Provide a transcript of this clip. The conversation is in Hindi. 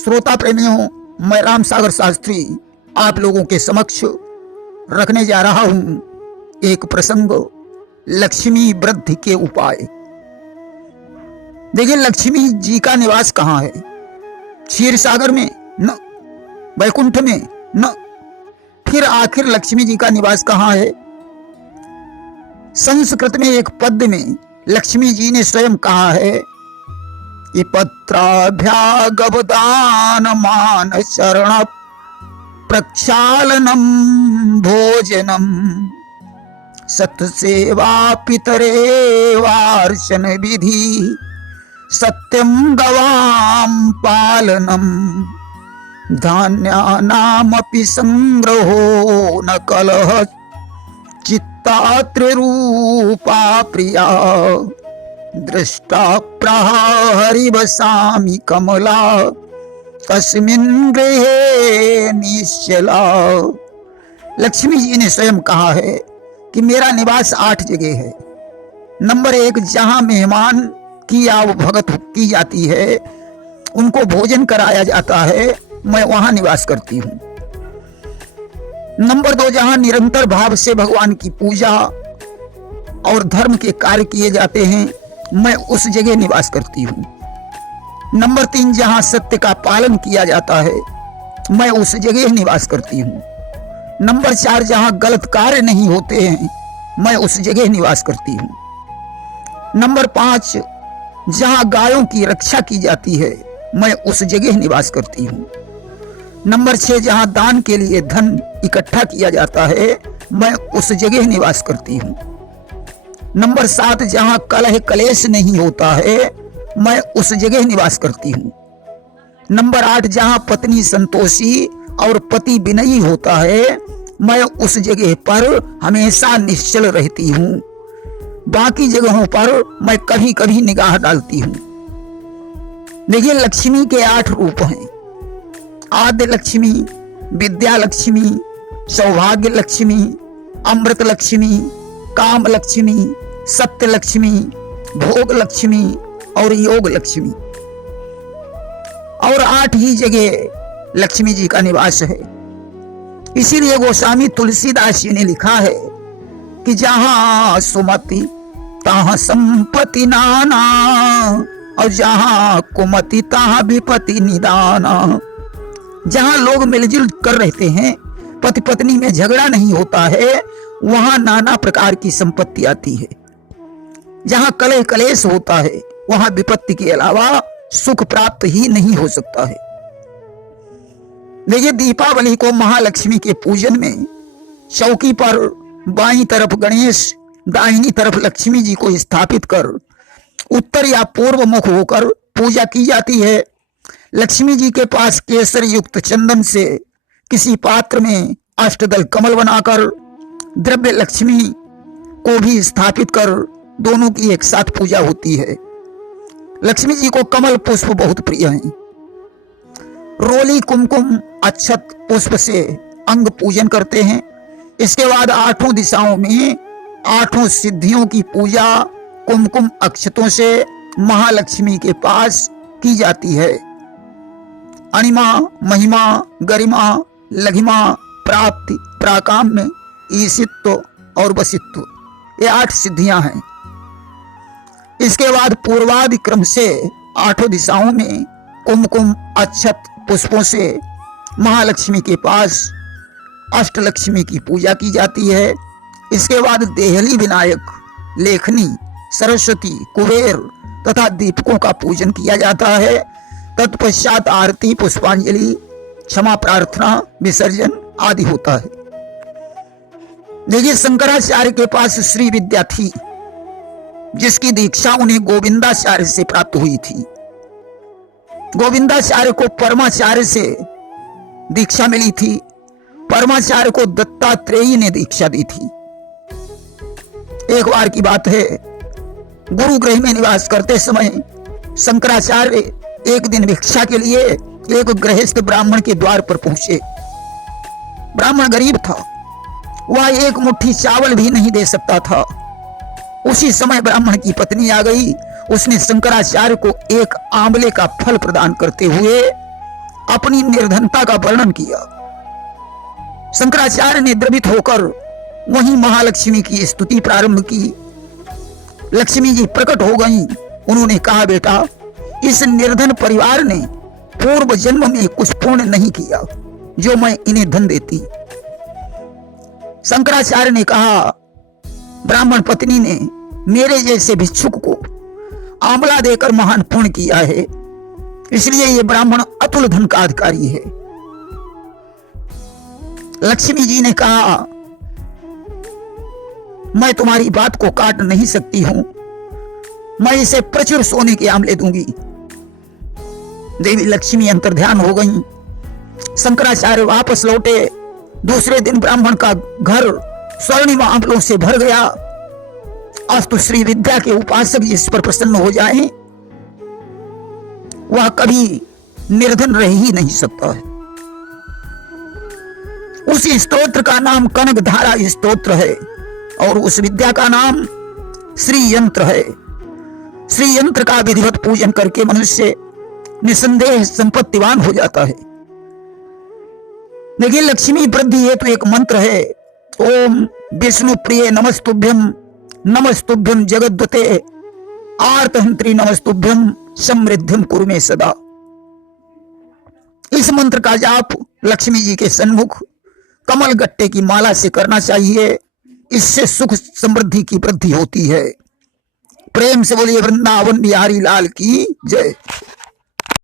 श्रोता प्रेमियों, मैं राम सागर शास्त्री आप लोगों के समक्ष रखने जा रहा हूं एक प्रसंग, लक्ष्मी वृद्धि के उपाय। देखिए, लक्ष्मी जी का निवास कहाँ है? क्षीर सागर में न, वैकुंठ में न, फिर आखिर लक्ष्मी जी का निवास कहाँ है? संस्कृत में एक पद्य में लक्ष्मी जी ने स्वयं कहा है कि पत्राभ्यागवदान मान शरण प्रक्षालनम भोजनम सत्सेवा पितरे वार्षण विधि सत्यम गवाम पालनम धान्यानामपि संग्रहो न कलह चित्तात्रिरूपा प्रिया दृष्टा प्रहरिवसामि कमला तस्मिन् गृहे निश्चला। लक्ष्मी जी ने स्वयं कहा है कि मेरा निवास 8 जगह है। नंबर 1, जहां मेहमान की आवभगत की जाती है, उनको भोजन कराया जाता है, मैं वहां निवास करती हूँ। नंबर 2, जहां निरंतर भाव से भगवान की पूजा और धर्म के कार्य किए जाते हैं, मैं उस जगह निवास करती हूँ। नंबर 3, जहां सत्य का पालन किया जाता है, मैं उस जगह निवास करती हूँ। नंबर 4, जहां गलत कार्य नहीं होते हैं, मैं उस जगह निवास करती हूँ। नंबर 5, जहां गायों की रक्षा की जाती है, मैं उस जगह निवास करती हूँ। नंबर 6, जहां दान के लिए धन इकट्ठा किया जाता है, मैं उस जगह निवास करती हूँ। नंबर 7, जहां कलह कलेश नहीं होता है, मैं उस जगह निवास करती हूँ। नंबर 8, जहां पत्नी संतोषी और पति विनयी होता है, मैं उस जगह पर हमेशा निश्चल रहती हूँ। बाकी जगहों पर मैं कभी कभी निगाह डालती हूँ। देखिए, लक्ष्मी के 8 रूप हैं। आद्य लक्ष्मी, विद्या लक्ष्मी, सौभाग्य लक्ष्मी, अमृत लक्ष्मी, काम लक्ष्मी, सत्य लक्ष्मी, भोग लक्ष्मी और योग लक्ष्मी। और 8 ही जगह लक्ष्मी जी का निवास है। इसीलिए गोस्वामी तुलसीदास जी ने लिखा है कि जहां सुमति तहां संपत्ति नाना और जहां कुमति तहां विपत्ति निदाना। जहां लोग मिलजुल कर रहते हैं, पति पत्नी में झगड़ा नहीं होता है, वहां नाना प्रकार की संपत्ति आती है। जहां कलह कलेश होता है, वहां विपत्ति के अलावा सुख प्राप्त ही नहीं हो सकता है। देखिए, दीपावली को महालक्ष्मी के पूजन में चौकी पर बाईं तरफ गणेश, दाहिनी तरफ लक्ष्मी जी को स्थापित कर उत्तर या पूर्व मुख होकर पूजा की जाती है। लक्ष्मी जी के पास केसर युक्त चंदन से किसी पात्र में अष्टदल कमल बनाकर द्रव्य लक्ष्मी को भी स्थापित कर दोनों की एक साथ पूजा होती है। लक्ष्मी जी को कमल पुष्प बहुत प्रिय हैं। रोली, कुमकुम, अक्षत पुष्प से अंग पूजन करते हैं। इसके बाद 8 दिशाओं में 8 सिद्धियों की पूजा कुमकुम अक्षतों से महालक्ष्मी के पास की जाती है। अणिमा, महिमा, गरिमा, लघिमा, प्राप्ति, प्राकाम्य, ईशित्व और वसित्व, ये 8 सिद्धियां हैं। इसके बाद पूर्वादि क्रम से 8 दिशाओं में कुमकुम अक्षत पुष्पों से महालक्ष्मी के पास अष्टलक्ष्मी की पूजा की जाती है। इसके बाद देहली, विनायक, लेखनी, सरस्वती, कुबेर तथा दीपकों का पूजन किया जाता है। तत्पश्चात आरती, पुष्पांजलि, क्षमा प्रार्थना, विसर्जन आदि होता है। देखिए, शंकराचार्य के पास श्री विद्या थी, जिसकी दीक्षा उन्हें गोविंदाचार्य से प्राप्त हुई थी। गोविंदाचार्य को परमाचार्य से दीक्षा मिली थी। परमाचार्य को दत्तात्रेय ने दीक्षा दी थी। एक बार की बात है, गुरुगृह में निवास करते समय शंकराचार्य एक दिन भिक्षा के लिए एक गृहस्थ ब्राह्मण के द्वार पर पहुंचे। ब्राह्मण गरीब था, वह एक मुट्ठी चावल भी नहीं दे सकता था। उसी समय ब्राह्मण की पत्नी आ गई। उसने शंकराचार्य को एक आंवले का फल प्रदान करते हुए अपनी निर्धनता का वर्णन किया। शंकराचार्य ने द्रवित होकर वहीं महालक्ष्मी की स्तुति प्रारंभ की। लक्ष्मी जी प्रकट हो गईं। उन्होंने कहा, बेटा, इस निर्धन परिवार ने पूर्व जन्म में कुछ पुण्य नहीं किया जो मैं इन्हें धन देती। शंकराचार्य ने कहा, ब्राह्मण पत्नी ने मेरे जैसे भिक्षुक को आंवला देकर महान पुण्य किया है, इसलिए ये ब्राह्मण अतुल धन का अधिकारी है। लक्ष्मी जी ने कहा, मैं तुम्हारी बात को काट नहीं सकती हूं, मैं इसे प्रचुर सोने के आंवले दूंगी। देवी लक्ष्मी अंतर्ध्यान हो गईं। शंकराचार्य वापस लौटे। दूसरे दिन ब्राह्मण का घर स्वर्णिम आंवलों से भर गया। आज तो श्री विद्या के उपासक जिस पर प्रसन्न हो जाएं, वह कभी निर्धन रह ही नहीं सकता है। उस स्तोत्र का नाम कनकधारा स्तोत्र है और उस विद्या का नाम श्री यंत्र है। श्री यंत्र का विधिवत पूजन करके मनुष्य निसंदेह संपत्तिवान हो जाता है। देखिए, लक्ष्मी वृद्धि हेतु एक मंत्र है, ओम विष्णु प्रिय नमस्तुभ्यम, नमस्तुभ्यम जगद्दते, आर्तहंत्री नमस्तुभ्यम, समृद्धिम कुरु मे सदा। इस मंत्र का जाप लक्ष्मी जी के सन्मुख कमल गट्टे की माला से करना चाहिए। इससे सुख समृद्धि की वृद्धि होती है। प्रेम से बोलिए वृंदावन बिहारी लाल की जय।